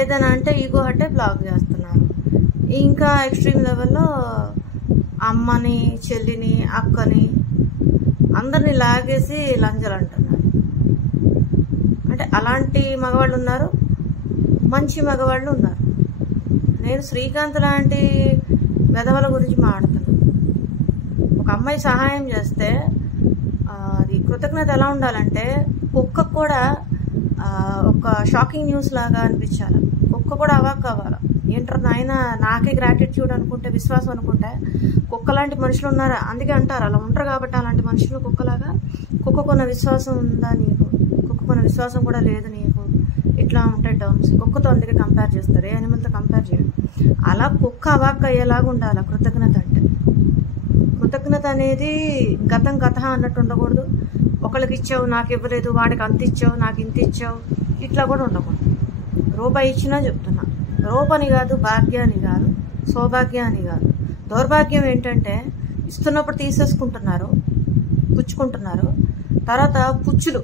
ఏదైనా అంటే ego హట్టే black చేస్తున్నారు. ఇంకా ఎక్స్ట్రీమ్ లెవెల్లో అమ్మని, చెల్లిని, అక్కని అందరినీ లాగేసి లంజలు అంటున్నారు. అంటే అలాంటి మగవాళ్ళు ఉన్నారు, మంచి మగవాళ్ళు ఉన్నారు. నేను శ్రీకాంత్ లాంటి వెధవల గురించి మాట్లాడుతున్నాను. ఒక అమ్మాయి సహాయం చేస్తే అది కృతజ్ఞత ఎలా ఉండాలంటే, కుక్కకు కూడా ఒక షాకింగ్ న్యూస్ లాగా అనిపించాలి. కుక్క కూడా అవాక్ అవ్వాలి. ఏంటారు నాయన నాకే గ్రాటిట్యూడ్ అనుకుంటే, విశ్వాసం అనుకుంటే, కుక్క లాంటి మనుషులు ఉన్నారా? అందుకే అంటారు అలా ఉంటారు కాబట్టి అలాంటి మనుషులు కుక్కలాగా. కుక్కకున్న విశ్వాసం ఉందా నీకు? కుక్కకున్న విశ్వాసం కూడా లేదు నీకు. ఇట్లా ఉంటాయి టర్మ్స్. కుక్కతో అందుకే కంపేర్ చేస్తారు, ఏ అనిమల్తో కంపేర్ చేయడం. అలా కుక్క అవాక్ అయ్యేలాగా ఉండాలి కృతజ్ఞత అంటే. కృతజ్ఞత అనేది గతం కథ అన్నట్టు ఉండకూడదు. ఒకళ్ళకి ఇచ్చావు నాకు ఇవ్వలేదు, వాడికి అంత ఇచ్చావు నాకు ఇంత ఇచ్చావు, ఇట్లా కూడా ఉండకూడదు. రూపాయి ఇచ్చినా చెప్తున్నా, రూపని కాదు, భాగ్యాన్ని కాదు, సౌభాగ్యాన్ని కాదు. దౌర్భాగ్యం ఏంటంటే ఇస్తున్నప్పుడు తీసేసుకుంటున్నారు, పుచ్చుకుంటున్నారు. తర్వాత పుచ్చులు,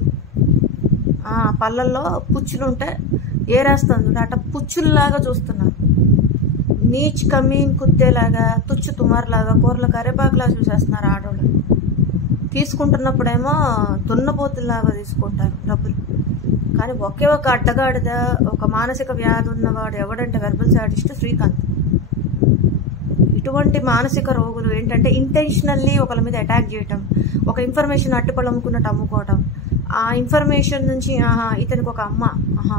పళ్ళల్లో పుచ్చులు ఉంటే ఏరేస్తుంది అట్ట పుచ్చుల్లాగా చూస్తున్నారు. నీచ్ కమీన్ కుత్తేలాగా, తుచ్చు తుమారులాగా, కూరల కరేపాకులాగా చూసేస్తున్నారు ఆడవాళ్ళు. తీసుకుంటున్నప్పుడేమో దున్నపోతుల్లాగా తీసుకుంటారు డబ్బులు. కానీ ఒకే ఒక అడ్డగాడిద, ఒక మానసిక వ్యాధి ఉన్నవాడు ఎవడంటే వెర్బల్ సాడిస్ట్ శ్రీకాంత్. ఇటువంటి మానసిక రోగులు ఏంటంటే ఇంటెన్షనల్లీ ఒకళ్ళ మీద అటాక్ చేయటం, ఒక ఇన్ఫర్మేషన్ అట్టుపళ్ళు అమ్ముకున్నట్టు అమ్ముకోవటం. ఆ ఇన్ఫర్మేషన్ నుంచి ఇతనికి ఒక అమ్మ,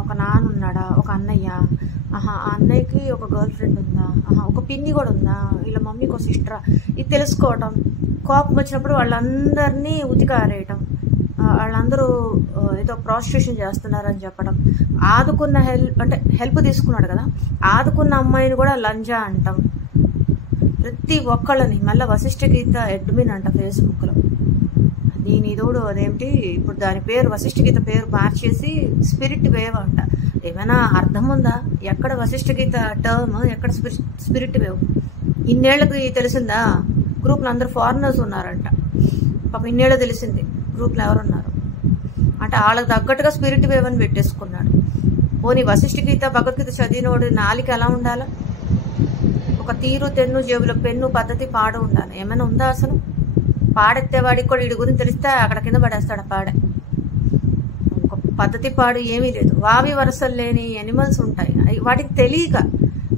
ఒక నాన్న ఉన్నాడా, ఒక అన్నయ్య, ఆ అన్నయ్యకి ఒక గర్ల్ ఫ్రెండ్ ఉందా, ఒక పిన్ని కూడా ఉందా, వీళ్ళ మమ్మీకి ఒక సిస్టరా, ఇది తెలుసుకోవటం. కోపం వచ్చినప్పుడు వాళ్ళందరినీ ఉతికారేయటం, వాళ్ళందరూ ఏదో ప్రాస్టిట్యూషన్ చేస్తున్నారని చెప్పడం. ఆదుకున్న హెల్ప్ తీసుకున్నాడు కదా, ఆదుకున్న అమ్మాయిని కూడా లంజా అంటాం. ప్రతి ఒక్కళ్ళని మళ్ళీ వశిష్ఠ గీత అడ్మిన్ అంట ఫేస్బుక్లో. దీని తోడు అదేమిటి ఇప్పుడు దాని పేరు వశిష్ఠ గీత పేరు మార్చేసి స్పిరిట్ వేవ్ అంట. ఏమైనా అర్థం ఉందా? ఎక్కడ వశిష్ఠ గీత టర్మ్, ఎక్కడ స్పిరిట్ వేవ్? ఇన్నేళ్లకి తెలిసిందా? గ్రూప్లో అందరూ ఫారినర్స్ ఉన్నారంట. పాప ఇన్నేళ్ళు తెలిసింది గ్రూప్లో ఎవరున్నారు అంటే. వాళ్ళకి తగ్గట్టుగా స్పిరిట్ వేవ్ అని పెట్టేసుకున్నాడు. పోనీ వశిష్ఠ గీత భగవద్గీత చదివినోడు నాలిక ఎలా ఉండాలి? ఒక తీరు, తెన్ను, జేబులో పెన్ను, పద్ధతి, పాడు ఉండాలి. ఏమైనా ఉందా అసలు? పాడెత్తేవాడికి కూడా వీడి గురించి తెలిస్తే అక్కడ కింద పడేస్తాడు పాడే. ఒక పద్ధతి పాడు ఏమీ లేదు. వావి వరసలు లేని ఎనిమల్స్ ఉంటాయి, వాటికి తెలియక.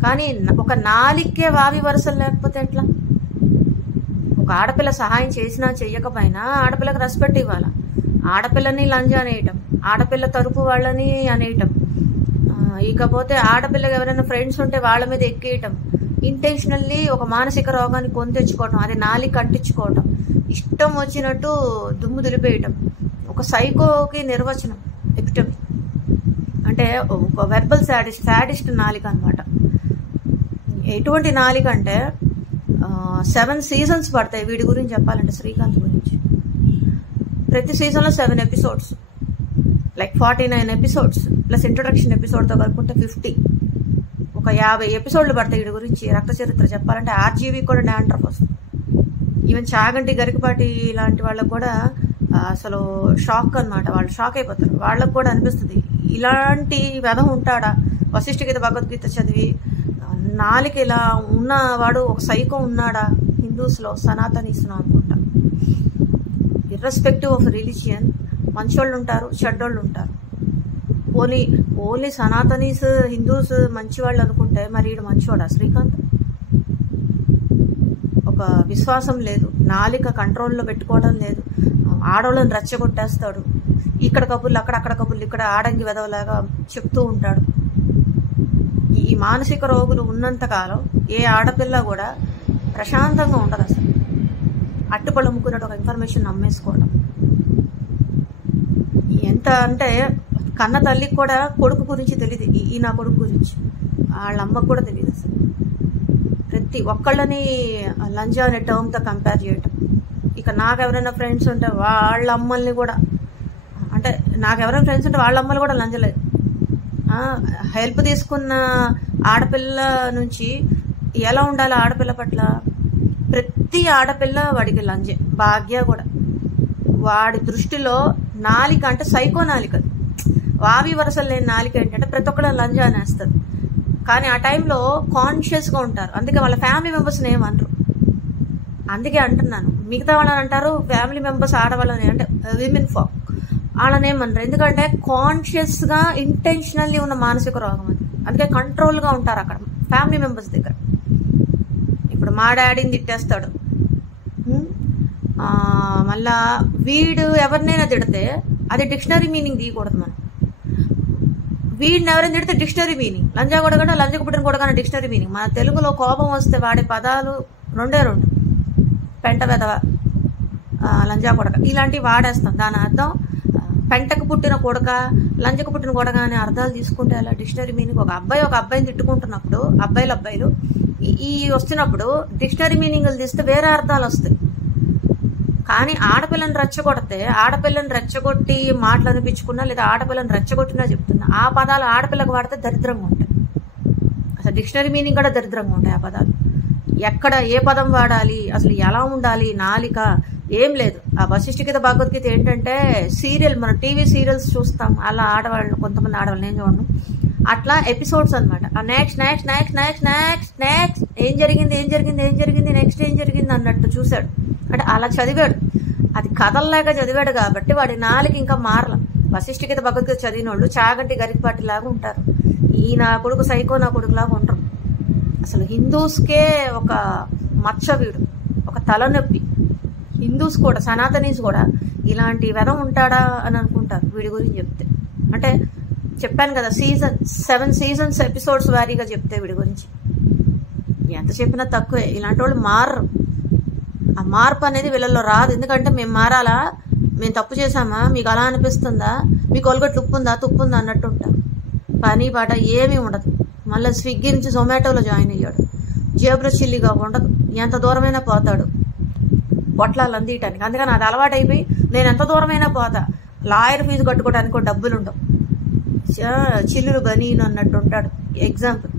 కానీ ఒక నాలికే వావి వరసలు లేకపోతే ఎట్లా? ఒక ఆడపిల్ల సహాయం చేసినా చెయ్యకపోయినా ఆడపిల్లకు రెస్పెక్ట్ ఇవ్వాలి. ఆడపిల్లని లంజ అనేయటం, ఆడపిల్ల తరపు వాళ్ళని అనేయటం, ఇకపోతే ఆడపిల్లకి ఎవరైనా ఫ్రెండ్స్ ఉంటే వాళ్ళ మీద ఎక్కేయటం, ఇంటెన్షనల్లీ ఒక మానసిక రోగాన్ని కొని తెచ్చుకోవటం, అది నాలిక అంటించుకోవటం, ఇష్టం వచ్చినట్టు దుమ్ము దులిపేయటం. ఒక సైకోకి నిర్వచనం ఎపిటమీ అంటే ఒక వెర్బల్ సాడిస్ట్ నాలిక అనమాట. ఎటువంటి నాలిక అంటే 7 seasons పడతాయి వీడి గురించి చెప్పాలంటే, శ్రీకాంత్ గురించి. ప్రతి సీజన్లో 7 episodes, like 49 episodes plus introduction ఎపిసోడ్తో కలుపుకుంటే 50. ఒక 50 episodes పడతాయి వీడి గురించి రక్త చరిత్ర చెప్పాలంటే. ఆర్జీవి కూడా డాండ్రఫ్ వస్తుంది. ఈవెన్ చాగంటి, గరికపాటి లాంటి వాళ్ళకు కూడా అసలు షాక్ అనమాట. వాళ్ళు షాక్ అయిపోతారు. వాళ్ళకు కూడా అనిపిస్తుంది ఇలాంటి వ్యధం ఉంటాడా? వశిష్ఠ గీత భగవద్గీత చదివి నాలుగు ఇలా ఉన్నవాడు ఒక సైకో ఉన్నాడా హిందూస్లో? సనాతనీస్లో అనుకుంటా. ఇర్రెస్పెక్టివ్ ఆఫ్ రిలీజియన్ మంచోళ్ళు ఉంటారు, చెడ్డోళ్ళు ఉంటారు. ఓన్లీ సనాతనీస్, హిందూస్ మంచివాళ్ళు అనుకుంటే మరి ఈడు మంచివాడా శ్రీకాంత్? ఒక విశ్వాసం లేదు, నాలిక కంట్రోల్లో పెట్టుకోవడం లేదు, ఆడవాళ్ళని రెచ్చగొట్టేస్తాడు. ఇక్కడ కబుర్లు అక్కడ కబుర్లు ఇక్కడ ఆడంగి వెదవలాగా చెప్తూ ఉంటాడు. ఈ మానసిక రోగులు ఉన్నంతకాలం ఏ ఆడపిల్ల కూడా ప్రశాంతంగా ఉండదు. అసలు అట్టుపళ్ళు అమ్ముకున్నట్టు ఒక ఇన్ఫర్మేషన్ నమ్మేసుకోవడం ఎంత అంటే, కన్న తల్లికి కూడా కొడుకు గురించి తెలియదు. ఈ నా కొడుకు గురించి వాళ్ళ అమ్మకు కూడా తెలియదు అసలు. ప్రతి ఒక్కళ్ళని లంజా అనే టర్మ్తో కంపేర్ చేయటం. ఇక నాకెవరైనా ఫ్రెండ్స్ ఉంటే వాళ్ళ అమ్మల్ని కూడా, అంటే నాకెవరైనా ఫ్రెండ్స్ ఉంటే వాళ్ళ అమ్మలు కూడా లంజలేదు. హెల్ప్ తీసుకున్న ఆడపిల్ల నుంచి ఎలా ఉండాలి ఆడపిల్ల పట్ల? ప్రతి ఆడపిల్ల వాడికి లంజే. భాగ్య కూడా వాడి దృష్టిలో నాలిక అంటే సైకో నాలిక. వావి వరసలు లేని నాలిక ఏంటంటే ప్రతి ఒక్కళ్ళ లంజా అనేస్తుంది. కానీ ఆ టైంలో కాన్షియస్గా ఉంటారు, అందుకే వాళ్ళ ఫ్యామిలీ మెంబర్స్ని ఏమనరు. అందుకే అంటున్నాను, మిగతా వాళ్ళని అంటారు ఫ్యామిలీ మెంబర్స్ ఆడవాళ్ళని, అంటే విమెన్ ఫాక్ వాళ్ళని ఏమనరు. ఎందుకంటే కాన్షియస్గా ఇంటెన్షనల్లీ ఉన్న మానసిక రోగం అది. అందుకే కంట్రోల్గా ఉంటారు అక్కడ ఫ్యామిలీ మెంబర్స్ దగ్గర. ఇప్పుడు మా డాడీని తిట్టేస్తాడు, మళ్ళా వీడు ఎవరినైనా తిడితే అది డిక్షనరీ మీనింగ్ తీయకూడదు మనం. వీడిని ఎవరైనా తిడితే డిక్షనరీ మీనింగ్, లంజా కొడగడ లంజకు పుట్టిన కొడగానే డిక్షనరీ మీనింగ్. మన తెలుగులో కోపం వస్తే వాడే పదాలు రెండే రెండు, పెంట వెదవ, లంజా కొడక, ఇలాంటివి వాడేస్తాం. దాని అర్థం పెంటకు పుట్టిన కొడక, లంజకు పుట్టిన కొడక అనే అర్థాలు తీసుకుంటే అలా డిక్షనరీ మీనింగ్. ఒక అబ్బాయిని తిట్టుకుంటున్నప్పుడు అబ్బాయిలు ఈ వస్తున్నప్పుడు డిక్షనరీ మీనింగ్లు తీస్తే వేరే అర్థాలు వస్తాయి. కానీ ఆడపిల్లని రెచ్చగొడితే, ఆడపిల్లని రెచ్చగొట్టి మాటలు అనిపించుకున్నా లేదా ఆడపిల్లని రెచ్చగొట్టినా చెప్తున్నా, ఆ పదాలు ఆడపిల్లకు వాడితే దరిద్రంగా ఉంటాయి. అసలు డిక్షనరీ మీనింగ్ కూడా దరిద్రంగా ఉంటాయి ఆ పదాలు. ఎక్కడ ఏ పదం వాడాలి, అసలు ఎలా ఉండాలి నాలిక, ఏం లేదు. ఆ వశిష్ఠిగీత భగవద్గీత ఏంటంటే సీరియల్, మన టీవీ సీరియల్స్ చూస్తాం అలా, ఆడవాళ్ళు కొంతమంది ఆడవాళ్ళు, నేను చూడను, అట్లా ఎపిసోడ్స్ అనమాట. Next next next next next next ఏం జరిగింది నెక్స్ట్ ఏం జరిగింది అన్నట్టు చూశాడు. అంటే అలా చదివాడు, అది కథల్లాక చదివాడు కాబట్టి వాడి నాలుగు ఇంకా మారల. వశిష్ఠిగీత భగవద్గీత చదివిన వాళ్ళు చాగంటి గరికపాటి లాగా ఉంటారు. ఈ నా కొడుకు సైకో నా కొడుకు లాగా ఉంటారు. అసలు హిందూస్కే ఒక మచ్చ వీడు, ఒక తలనొప్పి. హిందూస్ కూడా, సనాతనీస్ కూడా ఇలాంటి వెధం ఉంటాడా అని అనుకుంటారు వీడి గురించి చెప్తే. అంటే చెప్పాను కదా, 7 సీజన్స్ ఎపిసోడ్స్ వారీగా చెప్తే వీడి గురించి ఎంత చెప్పినా తక్కువే. ఇలాంటి వాళ్ళు మారరు. ఆ మార్పు అనేది వీళ్ళల్లో రాదు. ఎందుకంటే మేము మారాలా, మేము తప్పు చేసామా, మీకు అలా అనిపిస్తుందా, మీకు ఒలగట్టు తుప్పుందా అన్నట్టు ఉంటారు. పని పాట ఏమీ ఉండదు. మళ్ళీ స్విగ్గీ నుంచి జొమాటోలో జాయిన్ అయ్యాడు. జేబులో చిల్లిగా ఉండదు, ఎంత దూరమైనా పోతాడు పొట్లాలు అందియటానికి. అందుకని అది అలవాటు అయిపోయి నేను ఎంత దూరమైనా పోతా. లాయర్ ఫీజు కట్టుకోవడానికి కూడా డబ్బులు ఉండవు. చిల్లులు బనీను అన్నట్టు ఉంటాడు. ఎగ్జాంపుల్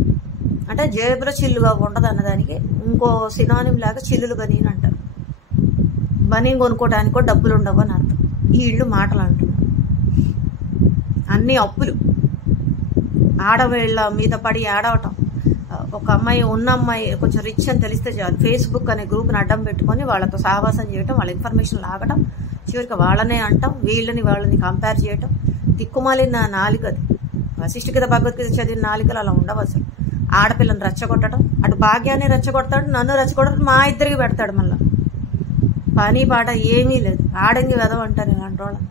అంటే జేబులో చిల్లుగా ఉండదు అన్నదానికి ఇంకో సినానిం లాగా చిల్లులు బనీను అంటారు. బనీన్ కొనుక్కోవడానికి కూడా డబ్బులు ఉండవు అని అర్థం. ఈ ఇళ్ళు మాటలు అంటున్నారు. అన్ని అప్పులు, ఆడవేళ్ల మీద పడి ఆడవటం. ఒక అమ్మాయి, ఉన్న అమ్మాయి కొంచెం రిచ్ అని తెలిస్తే చాలు, ఫేస్బుక్ అనే గ్రూప్ని అడ్డం పెట్టుకొని వాళ్ళతో సహవాసం చేయటం, వాళ్ళ ఇన్ఫర్మేషన్ లాగటం, చివరికి వాళ్ళనే అంటాం, వాళ్ళని కంపేర్ చేయటం. దిక్కుమాలిన నాలికది. వశిష్ఠిగీత భగవద్గీత చదివిన నాలికలు అలా ఉండవు అసలు. ఆడపిల్లని రెచ్చగొట్టడం, అటు భాగ్యాన్ని రెచ్చగొడతాడు, నన్ను రెచ్చగొట్టడం, మా ఇద్దరికి పెడతాడు. మళ్ళీ పని పాట ఏమీ లేదు. ఆడంగి వెదవ అంటారు ఇలాంటి వాళ్ళని.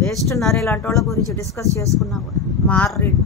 వేస్ట్ ఉన్నారు. ఇలాంటి వాళ్ళ గురించి డిస్కస్ చేసుకున్నా కూడా మారేడు.